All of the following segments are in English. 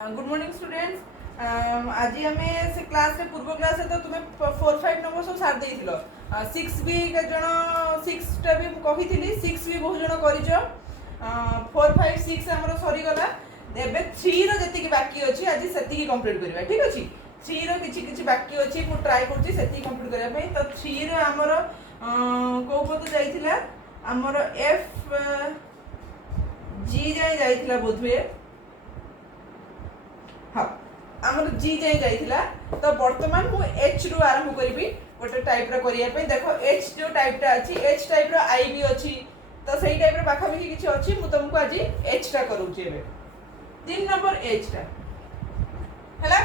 Good morning students. आज आम से क्लास रे पूर्व क्लास तो तुम्हें 4-5 नंबर सब सार देइथिलो। 6 भी जन 6टा भी कही 6 भी बहुत जन करिछ। 4-5-6 हमर सरी गला। एबे 3 रो जति की बाकी अछि आज सेति की कंप्लीट करबा। ठीक अछि। 3 रो किछि किछि बाकी अछि मु ट्राई करछि सेति कंप्लीट करबा पई। तो 3 रो हमर को पत जाइथिला हमर एफ जी जाय जाइथिला बोधवे। हाँ आमर जी जाए जाइथिला। तो वर्तमान मु एच रु आरंभ करिबी गोटे टाइप रो करिया पे। देखो एच जो टाइपटा अछि एच टाइप रो आई भी अछि। तो सही टाइप रो पाखा भी किछि अछि मु तुमको आज एच टा करूछि। एबे 3 नंबर एच टा हैला।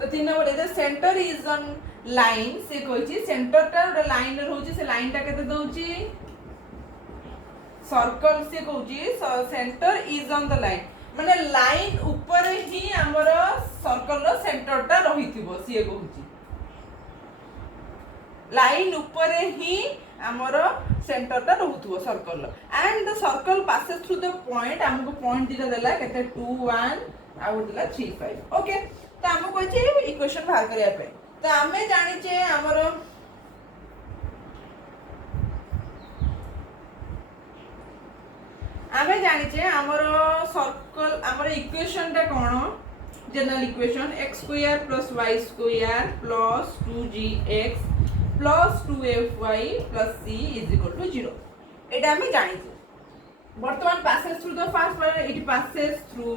तो 3 number A centre is on line से कहिछि सेंटर टा गोटे लाइन रे रहउछि। से लाइन टा केते दउछि सर्कल से कहउछि centre is on the line माने लाइन ऊपर ही हमर सर्कल रो सेंटर टा रहिथिबो। से कहउछि लाइन ऊपर ही हमर सेंटर टा रहउथबो circle and the circle passes through the point. हमको पॉइंट दिला देला केते 2 1 आ दिला 3 5। ओके तो हमको कहछि इक्वेशन बाहर करिया पे। तो हमें जानि छे हमर आमे जानिचे हमर सर्कल हमर इक्वेशन टा कोन general equation x square plus y square plus 2gx plus 2fy plus c is equal to 0। एटा हमें जानिचे। वर्तमान passes through the first point it passes through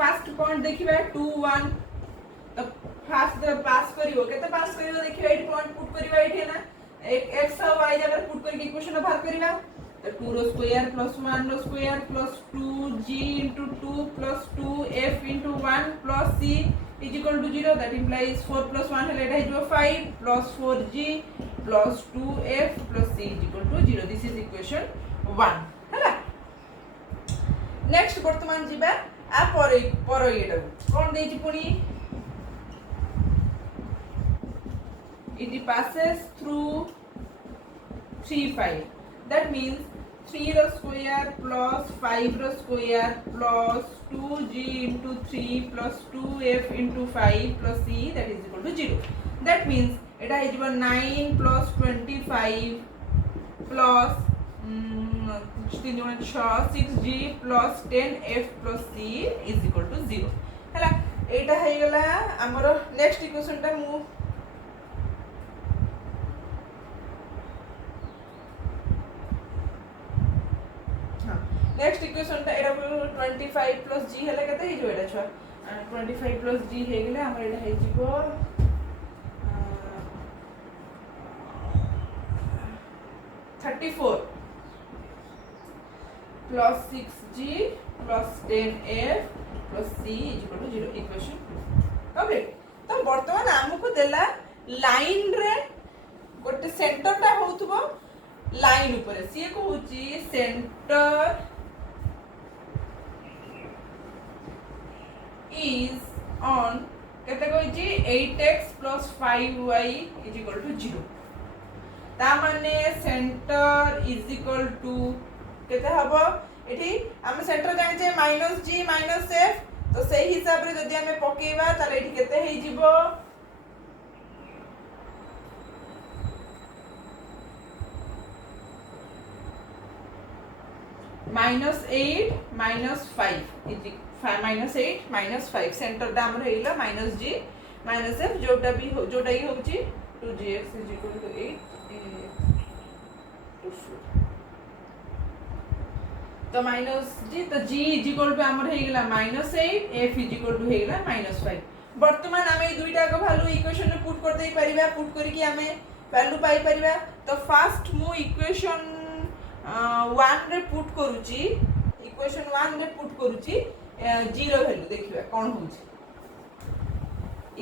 first point देखिबा 2 1। तो फर्स्ट पास करिवो केते पास करिवो देखिबा। एट पॉइंट पुट करिवा एठी ना एक x और y जगह पुट करके इक्वेशन बाहर करिवा। तो 2 रो square plus 1 row square plus 2g into 2 plus 2f into 1 plus c is equal to 0। that implies 4 plus 1 है लेटा है 5 plus 4g plus 2f plus c is equal to 0। this is equation 1 हैला। Next वर्तमान जीबा आ पर एटा कोन देछि पुनी it passes through 3 5। that means 3 रो square plus 5 रो square plus 2g into 3 plus 2f into 5 plus c that is equal to 0। that means एटा हे जिवो 9 plus 25 plus 6g plus 10f plus c is equal to 0 हैला। एटा हे गेला हमर next equation टा मु next equation टा एटा 25 plus g हेले केते हे जो एटा छ 25 प्लस g हे गेले हमर एटा हे जिवो 34 plus 6g plus 10f plus c is equal to 0 equation. Okay तो वर्तमान हमको देला लाइन रे गोटे सेंटर टा होथबो लाइन ऊपर से कहूची सेंटर is on केते कहूची 8x plus 5y is equal to 0। ता माने सेंटर is equal to केते हबो एठी हम सेंटर जानि जे -g -f। तो सही हिसाब रे जदी हमें पकेइबा ताले एठी केते हे जिवो -8 -5 इज -8 -5 सेंटर दा हमर हेला -g -f जोटा भी जोटा ही होची 2gx is equal to 8 तो -g तो g is equal to हमर हेला -8 f is equal to हेला -5। वर्तमान हमें दुईटा को वैल्यू इक्वेशन में पुट कर देई परिबा। पुट करी कि हमें वैल्यू पाई परिबा। तो फर्स्ट मु इक्वेशन 1 रे पुट करूची इक्वेशन 1 रे पुट करूची 0 वैल्यू देखिबा कोन होची।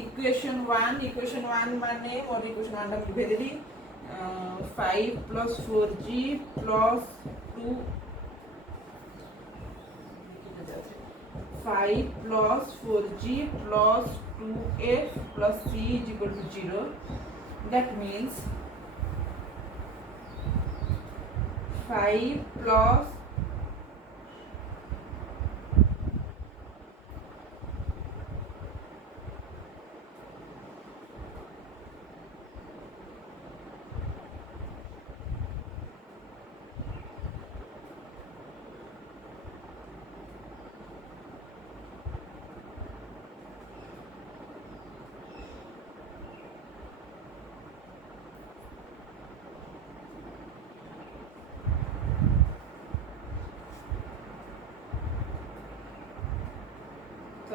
इक्वेशन 1 माने मोर इक्वेशन 1 टा लिखे देली 5 plus 4g plus 2 5 plus 4g plus 2f plus c is equal to 0। that means 5 plus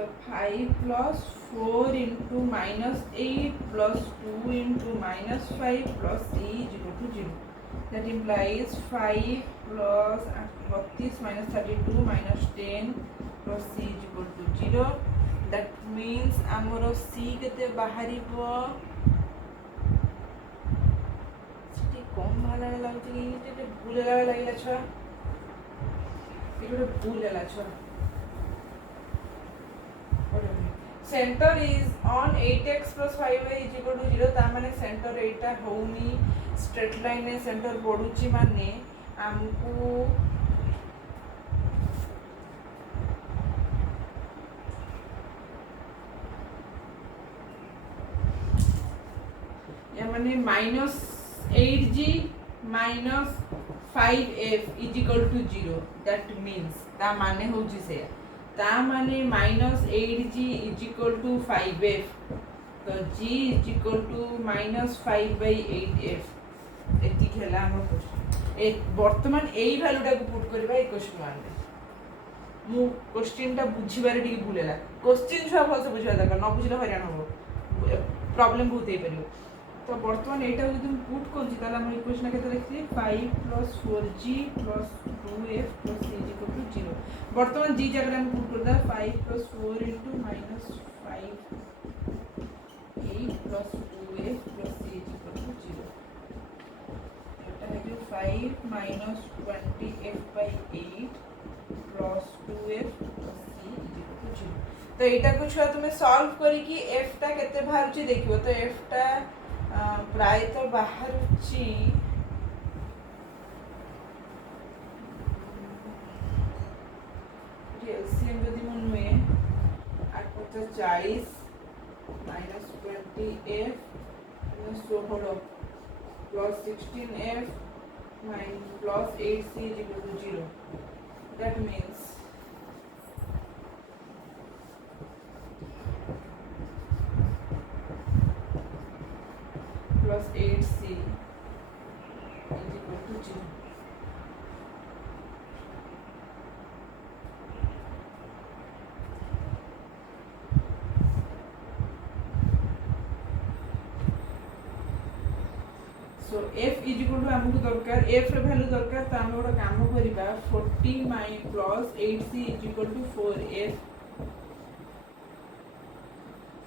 तो 5 plus 4 into -8 plus 2 into -5 plus c is equal to 0. That implies 5 plus 32 minus 32 minus 10 plus c is equal to 0. That means आमर c केते बाहरिबो city कम भाला लागुची कि भूल लागला छुआ ये भूल लागला छुआ centre is on 8x plus 5y is equal to 0 ता माने सेंटर एटा होउनी स्ट्रेट लाइन में सेंटर बढ़ुची माने हमको या माने -8g minus 5f is equal to 0. That means ता माने होउची से ता माने -8g is equal to 5f तो g is equal to -5/8f एति खेला हमर क्वेश्चन ए वर्तमान एई वैल्यूटा को पुट करबा इक्वेशन 1 रे मु क्वेश्चन टा बुझिबारे डी भूलेला क्वेश्चन छुआ भलसे बुझिबा दरकार न बुझिले हैरान हो प्रॉब्लम बहुत हे परियो तो वर्तमान एटा जदि हम पुट करछि ताला हम इक्वेशन केते लिखछि 5 plus 4g plus 2f plus c is equal to 0 वर्तमान g जगह हम पुट करदा 5 plus 4 into -5 8 plus 2f plus c is equal to 0 एटा है जो 5 minus 20f by 8 plus 2f plus c is equal to 0 तो एटा को छुआ तुमे सॉल्व करी कि f टा केते बाहरची देखिबो तो f टा प्राय तो बाहरची एलसीएम यदि मन में 840 minus 20f minus 16 plus 16f minus plus 8c is equal to 0. That means plus 8c is equal to 0. So f is equal to हमको दरकार f रे वैल्यू दरकार त हम गोटा काम करिबा 40 plus 8c is equal to 4f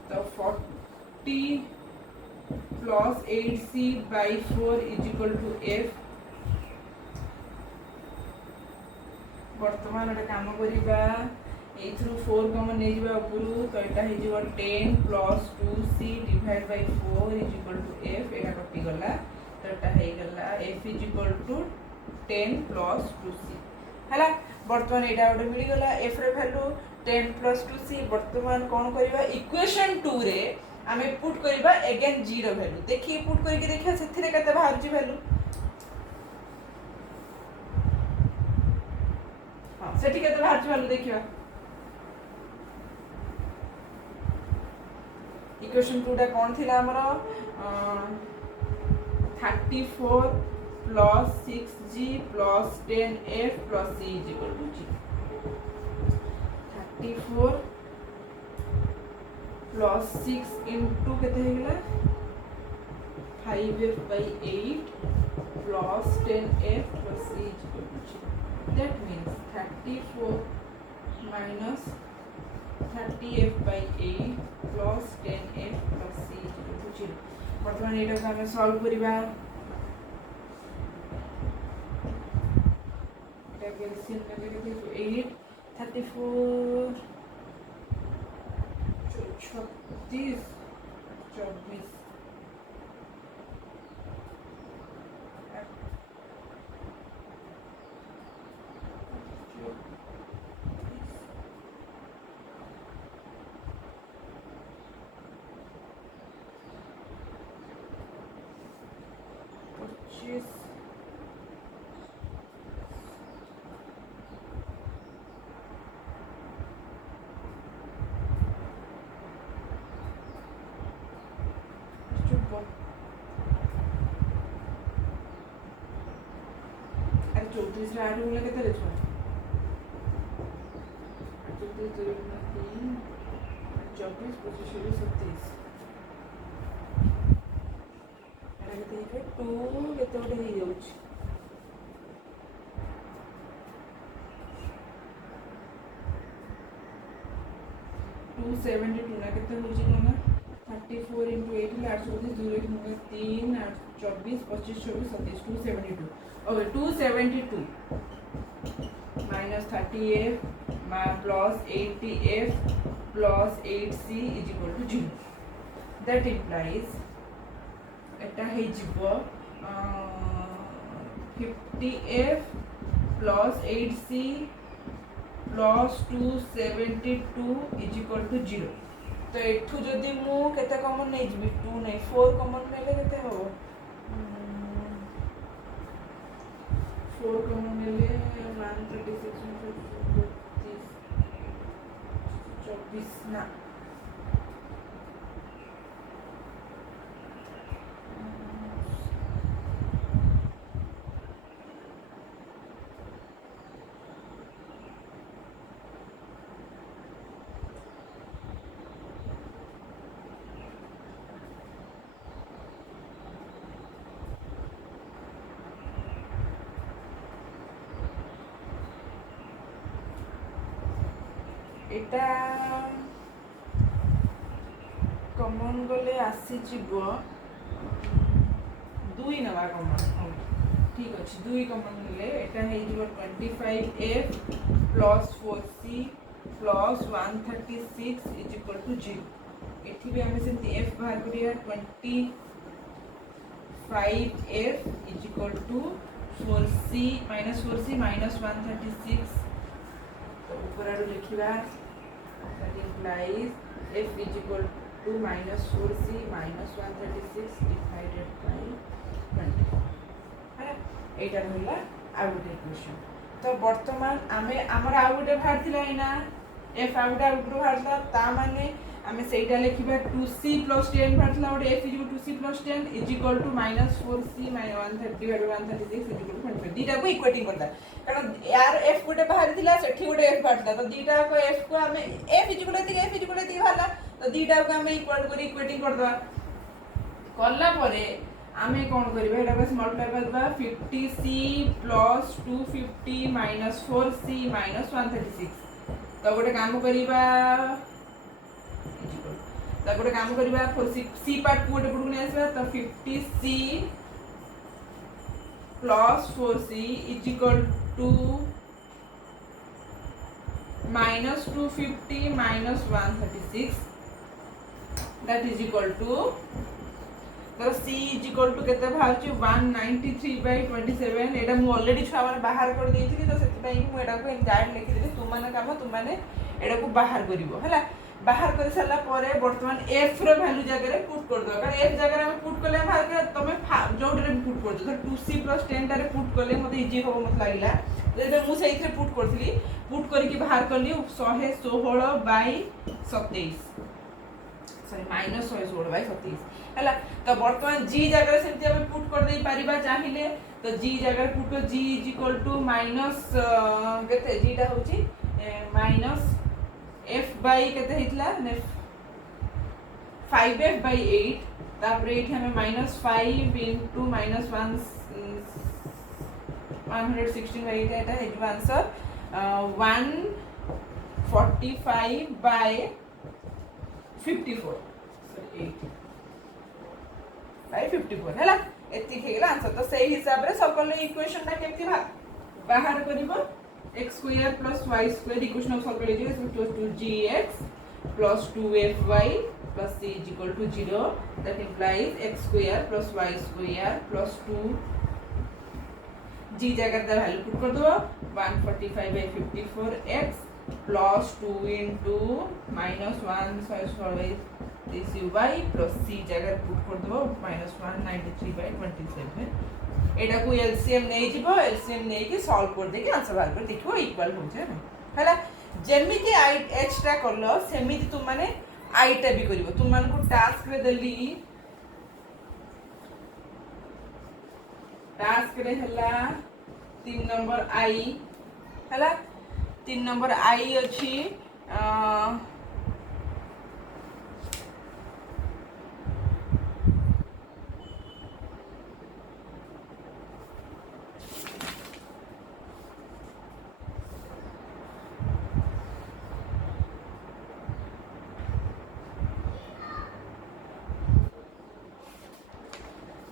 तो 40 plus 8c by 4 is equal to f वर्तमान एटा काम करिबा एथरु 4 कॉमन नै जिबा उपरु तो एटा हे जिवो 10 plus 2c divided by 4 is equal to f एटा कटि गला तो एटा हे गला f is equal to 10 plus 2c हला वर्तमान एटा ओटे मिली गला f रे वैल्यू 10 plus 2c वर्तमान कोन करिबा इक्वेशन 2 रे आमे पुट करिबा अगेन g रो वैल्यू देखि पुट करिके देखिया सेथिरे कते बाहर जी वैल्यू हां सेठी कते बाहर जी वैल्यू देखिया इक्वेशन 2 टा कोन थिला हमरो 34 plus 6g plus 10f plus c is equal to 0 34 plus 6 into केते हे गेला 5f by 8 plus 10f plus c is equal to 0 that means 34 minus 30f by 8 plus 10f plus c is equal to 0 वर्तमान एटा को हम solve करिबा एटा के LCM में केते 8 34 36 24 25 अरे 34 रे 8 गुना केते रे छुआ 34 3 24 25 26 27 ଏଟା କେତେ ହେଇଯିବ 2 କେତେ ଗୋଟେ ହେଇଯାଉଛି 272 ना कितने हो जी ना 34 into 8 ले 830 दूर एक होगा 3 8 24 25 24 27 272 okay 272 minus 30f plus 80f plus 8c is equal to 0 that implies এটা হেଯିବ 50f plus 8c plus 272 is equal to 0 तो एठू जदि मु केते कॉमन नै जिबि 2 नै 4 कॉमन नेले केते हो 4 कॉमन नेले 136 24 ना এটা কমন গলে আসি যাব 2 নবা কমন ঠিক আছে 2 কমন হলে এটা হই যাব 25f plus 4c plus 136 is equal to 0 এটি भी हमें सेमती f बाहर करिया 25f is equal to 4c minus 136 तो ऊपर आरो लिखिबा that implies f is equal to minus 4c minus 136 divided by 20 है एटा रहला आउट इक्वेशन तो वर्तमान आमे हमर आउट बाहर इना f आउट बाहर ता माने आमे सेटा लिखिबा 2c plus 10 बाहर और f is equal to 2c plus 10 is equal to minus 4c minus 130 divided by 136 is equal to 25 दीटा को इक्वेटिंग करता कारण यार f गोटे बाहर थिला सेठी गोटे f बाहरला तो दीटा को f को हमें f is equal to f is equal to बाहरला तो दीटा को हमें इक्वल करी इक्वेटिंग कर दवा करला परे आमे कोन करबे एटा बस मल्टीप्लाई कर दवा 50c plus 250 minus 4c minus 136 तो गोटे काम करिबा तो गोटे काम करिबा सी पार्ट को गोटे पुडू ने आसबा तो 50c plus 4c is equal to minus 250 minus 136 that is equal to तो c is equal to केते बाहर छि 193/27 एटा मु ऑलरेडी छुआ माने बाहर कर देइथिली तो सेति पई मु एटा को डायरेक्ट लिखि देली तुम माने काम तुम माने एटा को बाहर करिवो हला बाहर कर साला परे वर्तमान f रो वैल्यू जगह रे पुट कर दो कारण f जगह रे हम पुट करले बाहर के तमे जोड रे पुट कर दो तो 2c + 10 रे पुट करले मते इजी हो मत लागिला जेबे मु सेइथरे पुट करथली पुट करी कि बाहर करली 116/27 सॉरी माइनस 116/27 हला तो वर्तमान g जगह सेमति हम पुट कर दे परिबा चाहिए तो g जगह पुट g = माइनस केते g टा होची माइनस f by केते हितला 5f/8 तापर एठी हमें -5 into -116/8 एटा है आंसर 145/54 सॉरी 8/54 हैला एति हेला आंसर तो सही हिसाब रे सकल इक्वेशन ता केमति बाहर करिवो x square plus y square equation of solve करिए is equal to gx plus 2fy plus c is equal to 0 that implies x square plus y square plus 2 g जगह दा वैल्यू पुट कर दो 145/54x plus 2 into -1/3y plus c जगह put कर दो -193/27 एटा को LCM नै जिवो एलसीएम नै के सॉल्व कर दे के आंसर बाहर कर देखो इक्वल हो छै ना हला जेमिति आई एच टा करलो सेमिति तुम माने आई टा भी करिवो तुम मान को टास्क रे देली टास्क रे हला 3 नंबर आई हला 3 नंबर आई अछि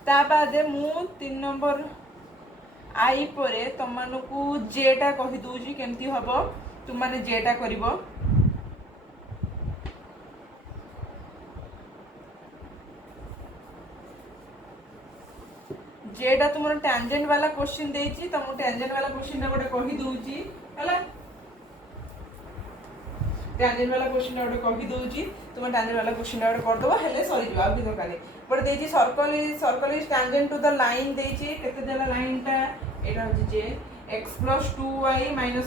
ता बादे मु 3 नंबर आई परे तुमको जेटा कही दूची केमती हबो तुम माने जेटा करिवो जेटा तुम टेंजेंट वाला क्वेश्चन देची तुम टेंजेंट वाला क्वेश्चन गोटे कही दूची हला टेंजेंट वाला क्वेश्चन गोटे कही दूची तुम टेंजेंट वाला क्वेश्चन गोटे कर दबो हेले सरी जवा आ कि दरकार बट देची circle is tangent to the line देची केते देला लाइन टा एटा होची जे x + 2y - 9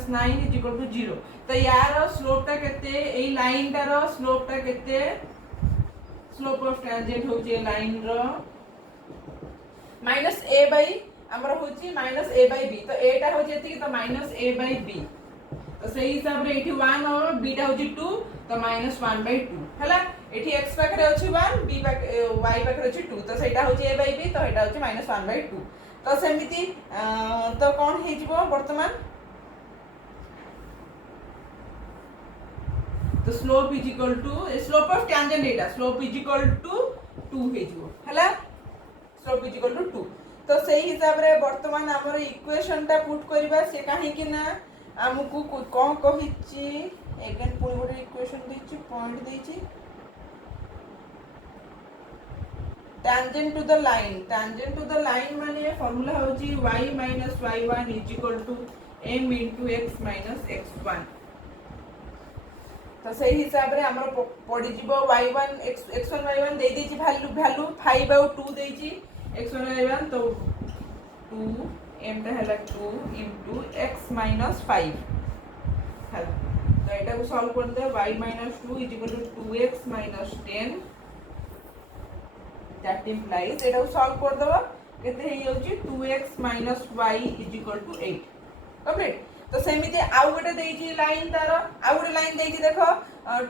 = 0 तो यार स्लोप टा केते एई लाइन टार स्लोप टा केते स्लोप ऑफ टेंजेंट होची लाइन रो -a/ हमर होची -a/b तो a टा होची एति तो -a/b तो सही हिसाब रे एठी 1 और b टा होची 2 तो -1/2 हला एठी x पाखरे अछि 1 b y पाखरे अछि 2 तो सेटा होची a/b तो एटा होची -1/2 तो सेमिति तो कोन हे जिवो वर्तमान तो slope is equal to slope of tangent एटा स्लोप इज इक्वल टू 2 हे जिवो हला स्लोप इज इक्वल टू 2 तो सही हिसाब रे वर्तमान हमर इक्वेशन टा पुट करबा से काहे कि ना हमकु कोन कहिची अगेन पुनी गोटे इक्वेशन देची पॉइंट देची tangent to the line माने फार्मूला होची y - y1 = m * x - x1 तो सही हिसाब रे हमर पड़ी जिवो y1 x1 y1 दे देची वैल्यू 5/2 देची x1 y1 तो 2 m टा हला 2 * x - 5 हला तो एटा को सॉल्व कर दे y - 2 = 2x - 10 that implies एटा को सॉल्व कर दबा केते हे होची 2x - y = 8 कंप्लीट तो सेमिति आउ गोटे देची लाइन तार आउ गोटे लाइन देची देखो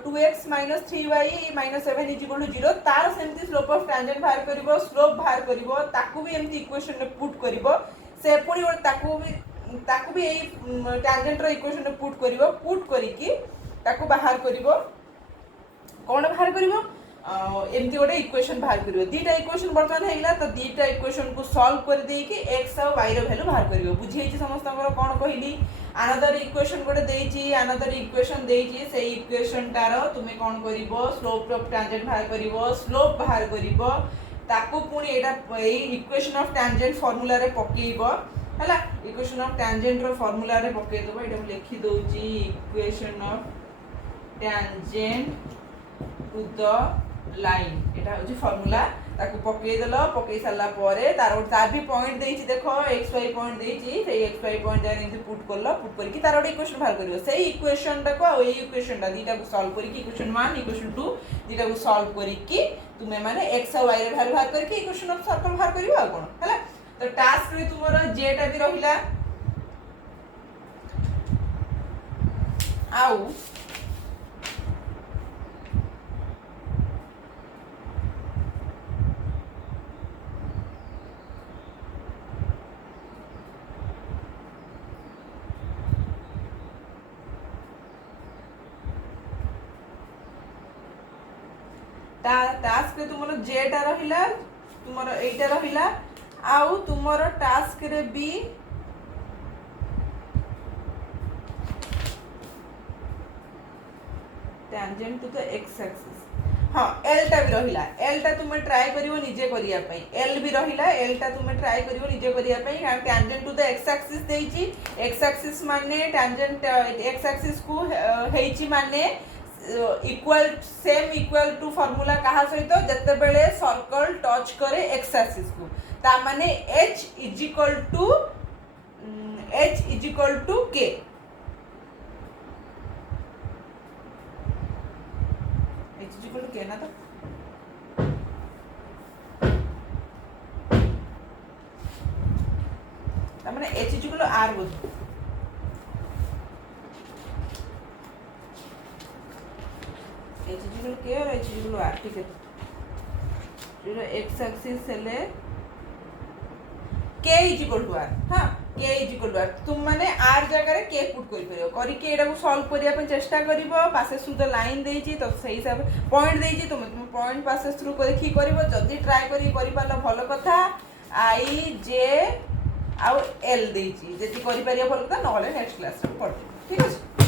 2x - 3y - 7 = 0 तार सेमिति स्लोप ऑफ टेंजेंट बाहर करिवो स्लोप बाहर करिवो ताकू भी एमती इक्वेशन रे पुट करिवो से पुनी ताकू भी एई टेंजेंट रो इक्वेशन रे पुट करिवो पुट करिकी ताकू बाहर करिवो कोन बाहर करिवो एमती गोटे इक्वेशन बाहर करिवो दीटा इक्वेशन बर्तमान हेला तो दीटा इक्वेशन को सॉल्व कर दे कि x और y रो वैल्यू बाहर करिवो बुझी छि समस्त हमर कोन कहली अनदर इक्वेशन गोटे देछि अनदर इक्वेशन देछि से इक्वेशन तार तुमे कोन करिवो स्लोप ऑफ टेंजेंट बाहर करिवो स्लोप बाहर करिवो ताकू पुनी एटा ए इक्वेशन ऑफ टेंजेंट फार्मूला रे पकेइबो हला इक्वेशन ऑफ टेंजेंट रो फार्मूला रे पकेइ देबो एटा लिखि दोछि equation of tangent to the line एटा होची फार्मूला ताकू पकेइ देलो पकेइ साला परे तार भी पॉइंट देछि देखो xy पॉइंट देछि से xy पॉइंट जाय इनसे पुट करलो पुट करके तार ओटे इक्वेशन बाहर करियो सेही इक्वेशन टा को ए इक्वेशन टा दीटा को सॉल्व करके इक्वेशन 1 इक्वेशन 2 दीटा को सॉल्व करके तुमे माने x और y रे वैल्यू बाहर करके इक्वेशन ऑफ सर्कल बाहर करियो आ कोन हला तो टास्क रे तुमरो j टा भी रहिला आउ टास्क रे तुमरो जेटा रहिला तुमरो एटा रहिला आउ तुमरो टास्क रे बी tangent to the x axis हां l टा भी रहिला l टा तुमे ट्राई करिवो निजे करिया पई l भी रहिला l टा तुमे ट्राई करिवो निजे करिया पई कारण tangent to the x axis देची x एक्सिस माने टेंजेंट x एक्सिस को हेची माने equal same equal to formula कहा सहित जते बेले सर्कल टच करे x एक्सिस को ता माने h = k h = k ना तो ता माने h = r बोल h = k और h = r ठीक है जो x एक्सिस हेले k = r हां k is equal to r तुम माने r जगह k पुट करि परियो करि के एटा को सॉल्व करिया पे चेष्टा करिवो पासेस थ्रू द लाइन देछि तो सही हिसाब पॉइंट देछि तुम पॉइंट पासेस थ्रू देखि करिवो जदी ट्राई करि पालो भलो कथा i j आउ l देछि जति करि परिया भलो कथा नहले नेक्स्ट क्लास रे पढ ठीक अछि।